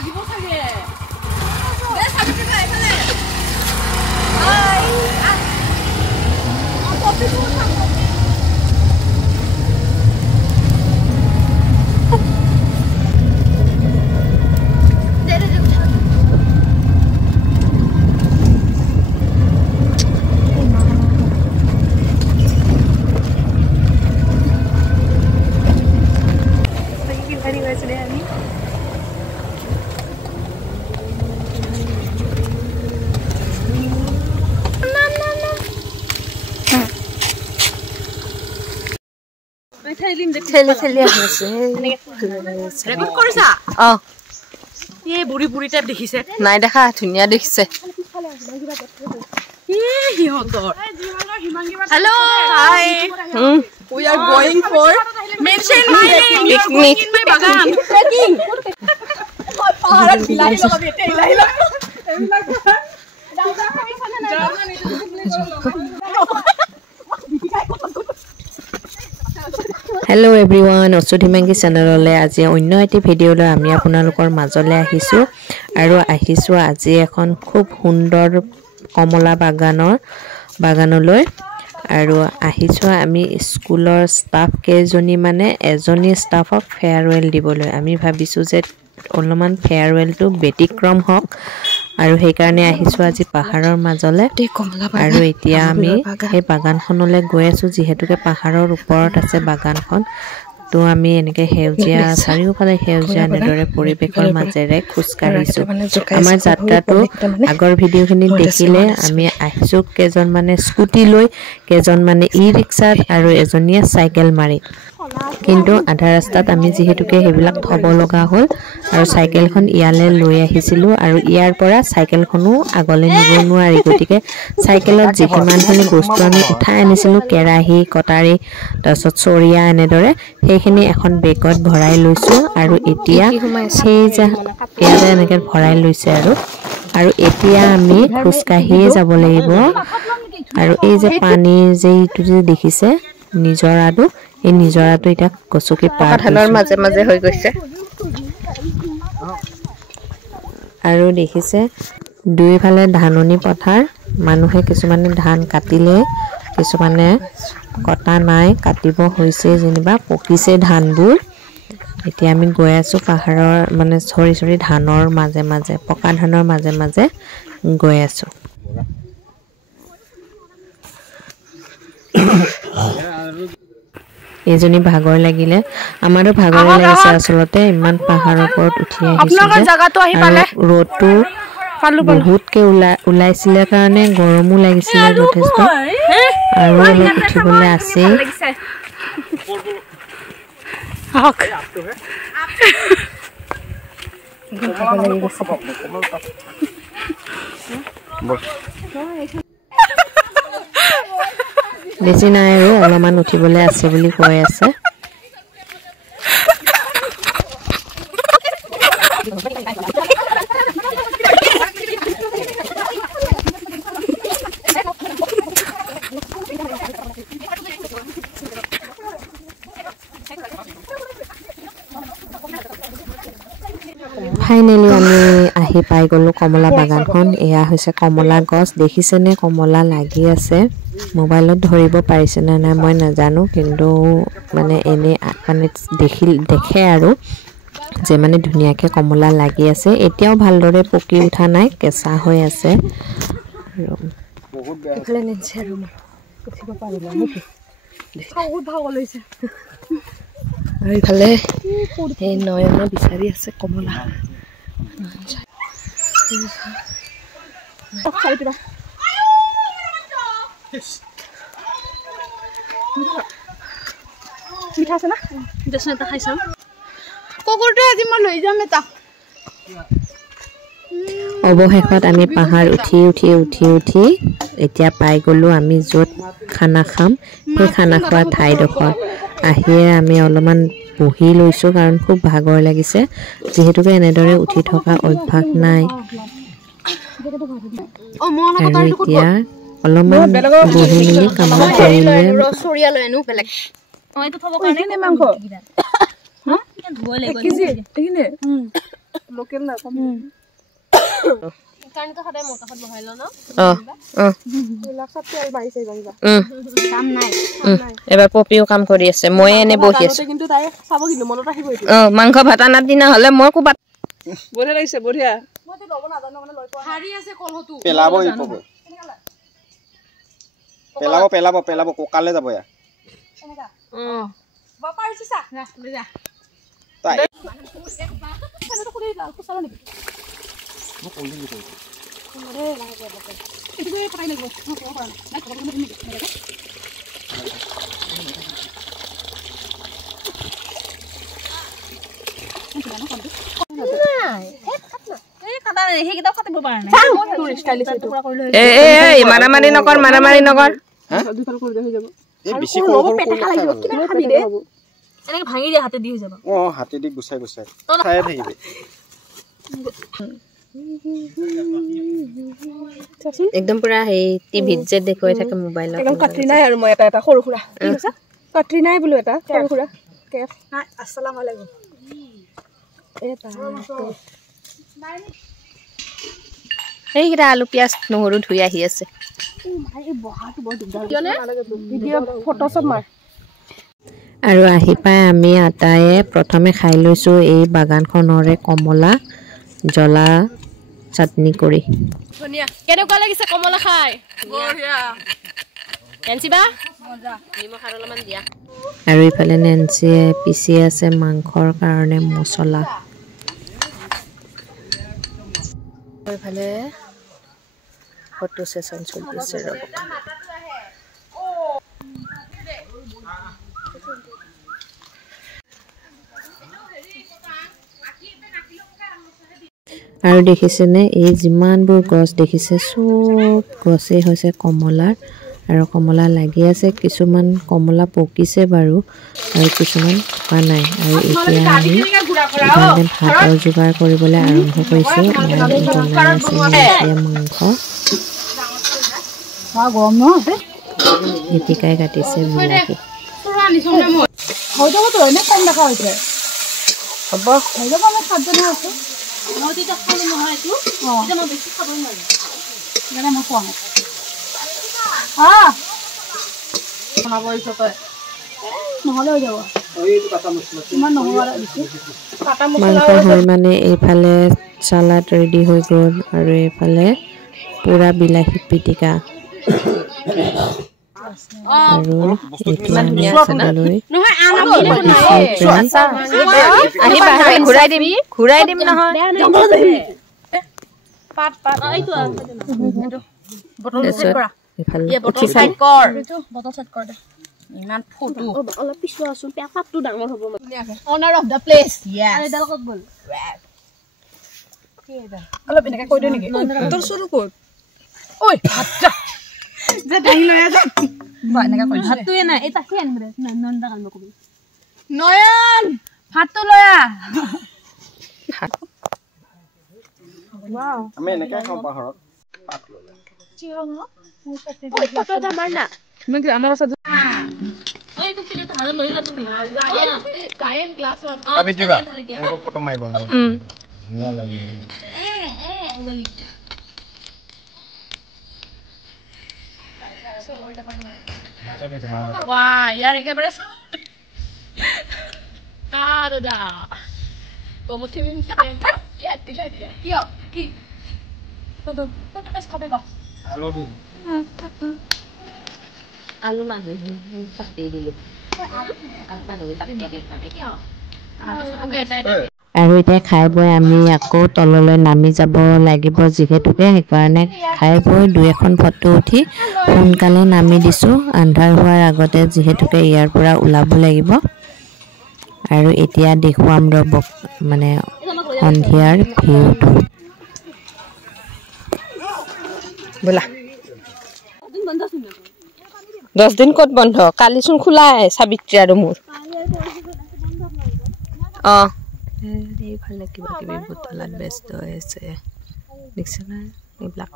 লাগিব চাগে দে সাবিত্ৰী ভাই এফালে হাই আ কফি খাম ঠেলি আছে ৰেকৰ্ড কৰিছা এই বুঢ়ী বুঢ়ী টাইপ দেখিছে নাই দেখা ধুনীয়া দেখিছে hello' hi we are going for mention my name picnic in my bagan trekking paharat bilai lagabi ete ilai Hello everyone, Osodhi Mangi channelলে আজি অন্য এটি ভিডিওলৈ আমি আপোনালোকৰ মাজলৈ আহিছো আৰু আহিছো আজি এখন খুব সুন্দৰ কমলা বাগানলৈ আৰু আহিছো আমি স্কুলৰ ষ্টাফ কেজনী মানে এজনী ষ্টাফক ফেয়াৰৱেল দিবলৈ আমি ভাবিছো যে অলমান ফেয়াৰৱেলটো ব্যতিক্ৰম হওক আৰু সেই কাৰণে আহিছো আজি পাহাৰৰ মাজলৈ আৰু এতিয়া আমি এই বাগানখনলৈ গৈ আছো যেহেতুকে পাহাৰৰ ওপৰত আছে বাগানখন তো আমি এনেকে হেউজিয়া চাৰিওফালে হেউজিয়া নেদৰে পৰিবেশৰ মাজেৰে খোজ কাঢ়িছো আমাৰ যাত্ৰাটো আগৰ ভিডিওখিনি দেখিলে আমি আহিছো কেজন মানে স্কুটি লৈ কেজন মানে ই ৰিক্সাত আৰু এজনীয়ে চাইকেল মাৰি কিন্তু আধা ৰাস্তাত আমি যেহেতুকে হেবিলাক থব লগা হ'ল আৰু চাইকেলখন ইয়ালে লৈ আহিছিলো আৰু ইয়াৰ পৰা চাইকেলখনো আগলৈ নিব নোৱাৰি গতিকে চাইকেলত যিমানখিনি বস্তু আমি উঠাই আনিছিলো কেৰাহী কটাৰী তাৰছত চৰিয়া এনেদৰে সেইখিনি এখন বেগত ভৰাই লৈছো আৰু এতিয়া সেই ইয়াতে এনেকে ভৰাই লৈছে আৰু এতিয়া আমি খোজকাঢ়িয়ে যাব লাগিব আৰু এই যে পানীৰ যে ইটো যে দেখিছে নিজৰাটো এই নিজৰাটো এটা কচুকি পাহাৰৰ মাজে হৈ গৈছে আৰু দেখিছে দুইফালে ধাননি পথাৰ মানুহে কিছুমানে ধান কাটিলে কিছুমানে কটা নাই কাটিব হৈছে যেনিবা পকিছে ধানবোৰ এতিয়া আমি গৈ আছো পাহাৰৰ মানে সৰি ধানৰ মাজে পকা ধানৰ মাজে গৈ আছো এজনী ভাগৰ লাগিলে আমাৰো ভাগৰ লাগিছে আসলতে ইমান পাহাৰৰ ওপৰত উঠি আহিছে ৰ'দটো বহুতকে ওলাইছিলে কাৰণে গৰমো লাগিছিলে যথেষ্ট আৰু অলপ উঠিবলৈ আছে বেছি নাই আৰু অলপমান উঠিবলৈ আছে বুলি কৈ আছে ফাইনেলি আমি আহি পাই গলো কমলা বাগানখন এয়া হৈছে কমলা গছ দেখিছেনে কমলা লাগি আছে মোবাইলত ধৰিব পাৰিছে না নাই মই নাজানো কিন্তু মানে এনে মানে দেখে আৰু যে মানে ধুনীয়াকে কমলা লাগি আছে এতিয়াও ভালদৰে পকি উঠা নাই কেঁচা হৈ আছে এফালে নিচে আৰু উঠিব পাৰিলা নেকি বহুত ভাগৰ লৈছে আৰু ইফালে এই নয়নে বিচাৰি আছে কমলা মিঠা আছে না দেচোন এটা খাই চাম কুকুৰটো আজি মই লৈ যাম এটা অৱশেষত আমি পাহাৰ উঠি এতিয়া পাই গলো আমি য'ত খানা খাম সেই খানা খোৱা ঠাইডোখৰ আহিয়ে আমি অলপমান বহি লৈছো কাৰণ খুব ভাগৰ লাগিছে যেহেতুকে এনেদৰে উঠি থকা অভ্যাস নাই আৰু এতিয়া অলপমান বহি মেলি কাম কৰিলে ৰসৰিয়া লৈ আনো বেলেগ এইটো থব কাৰণে মাংস হা ধুব লাগিব লোকেল না কম কাৰণ তো সদায় মোৰ কাষত বহাই ল ন লাখতে আৰু বাইছে গংগা কাম নাই এবাৰ পপিও কাম কৰি আছে মই এনে বহি আছো কিন্তু তাই চাব কিন্তু মনত ৰাখিব এইটো মাংস ভাত আনাৰ দিনা হলে মই কোবাত বঢ়িয়া লাগিছে বঢ়িয়া মই তো লব নাজানো মানে লৈ পা হাৰি আছে কলহটো পেলাব ইপব পেলাব কোকালে যাব ইয়া এনেকা বাপা আহিছে সা লৈ যা তাই মানে তো কৰি লাল কুছাল নেকি মই কলি দিছো আৰে লাগে বাপা এটো এই পৰাই লাগিব মই কোৱা নাই নাই খবৰ তুমি মাৰামাৰি নকৰ দুফাল কৰি দে হৈ যাব এই বেছি সৰু পেটাকা লাগিব কি খাবি দে এনেকে ভাঙি দে হাতে দি হৈ যাব হাতে দি গুছাই খাই থাকিবি একদম পুৰা হেই টিভিত যে দেখুৱাই থাকে মোবাইলত একদম কাটৰিনাই আৰু মই এটা সৰু খুৰা কি কৈছা কাটৰিনাই বুলো এটা সৰু খুৰা কেফ নাই আসসালামু আলাইকুম এটা সেইকেইটা আলু পিয়াজ নহৰু ধুই আহি আছে আৰু আহি পাই আমি আটায়ে প্ৰথমে খাই লৈছো এই বাগানখনৰে কমলা জ্বলা চাটনি কৰি ধুনিয়া কেনেকুৱা লাগিছে কমলা খাই বঢ়িয়া এনচিবা মজা নিমখ আৰু অলপমান দিয়া আৰু ইফালে নেন্সিয়ে পিচি আছে মাংসৰ কাৰণে মছলা ইফালে ফটো সেশন চলি আছে আৰু দেখিছেনে এই যিমানবোৰ গছ দেখিছে সব গছেই হৈছে কমলাৰ আৰু কমলা লাগি আছে কিছুমান কমলা পকিছে বাৰু আৰু কিছুমান পকা নাই আৰু এতিয়া আমি ভাতৰ যোগাৰ কৰিবলৈ আৰম্ভ কৰিছোঁ মাংস গীতিকাই কাটিছে বিলাহী মাংস হয় মানে এইফালে সালাড ৰেডি হৈ গ'ল আৰু এইফালে পুৰা বিলাহী পিটিকা আৰু ঘূৰাই দিম নহয় ইমান ফটো অলপ পিছুৱা আছো পেপাৰটো ডাঙৰ হ'ব অনাৰ অফ দা প্লেস আৰু এডাল কত বল কি এডাল অলপ এনেকা কৈ দিও নেকি তোৰ শুৰু কৰ ওই হাতটা যে দাই লৈ যা বা এনেকা কৈ হাতটোৱে নাই এটা কি আনিম ৰে নন্দা কাল নকবি নয়ন হাতটো লয়া ওয়াও আমি এনেকা খাও পাহাৰত পাত ললা চিও ন মোৰ সাথে ফটোটা মাৰ না মই আমাৰ সাথে ওই তো পিলে তাহলে লৈ যা তুমি কায়েন ক্লাস আমি দিবা ফটো মাইবা না লাগি Wah, यार ये बड़ा Ada. Vamos ter um tempo. Ya, já. Aqui, ó. Aqui. Tudo. Tudo mais cabelo. আলু দি আলু মাঝে পাতি দিলো আৰু এতিয়া খাই বৈ আমি আকৌ তললৈ নামি যাব লাগিব যিহেতুকে সেইকাৰণে খাই বৈ দুই এখন ফটো উঠি সোনকালে নামি দিছোঁ আন্ধাৰ হোৱাৰ আগতে যিহেতুকে ইয়াৰ পৰা ওলাব লাগিব আৰু এতিয়া দেখুৱাম ৰ'ব মানে সন্ধিয়াৰ ভিউটো বলা 10 দিন কত বন্ধ কালি চোন খোলা সাবিত্ৰী আৰু মোৰ এইফালে কিবা কিবি বোতলত ব্যস্ত আছে দেখছে না এইবিলাক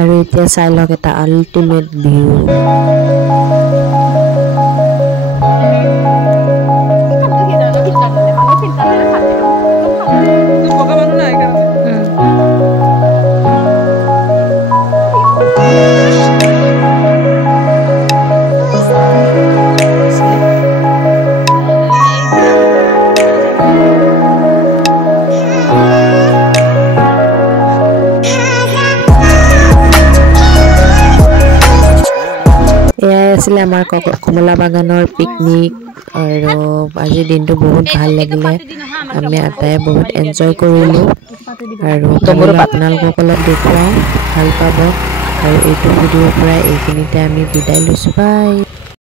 আৰু এতিয়া চাই লওক এটা আল্টিমেট ভিউ আছিলে আমাৰ কমলা বাগানৰ পিকনিক আৰু আজি দিনটো বহুত ভাল লাগিলে আমি আটাই বহুত এনজয় কৰিলোঁ আৰু আপোনালোকক অলপ দেখুৱাওঁ ভাল পাব আৰু এইটো ভিডিঅ'ৰ পৰা এইখিনিতে আমি বিদায় লৈছোঁ বাই।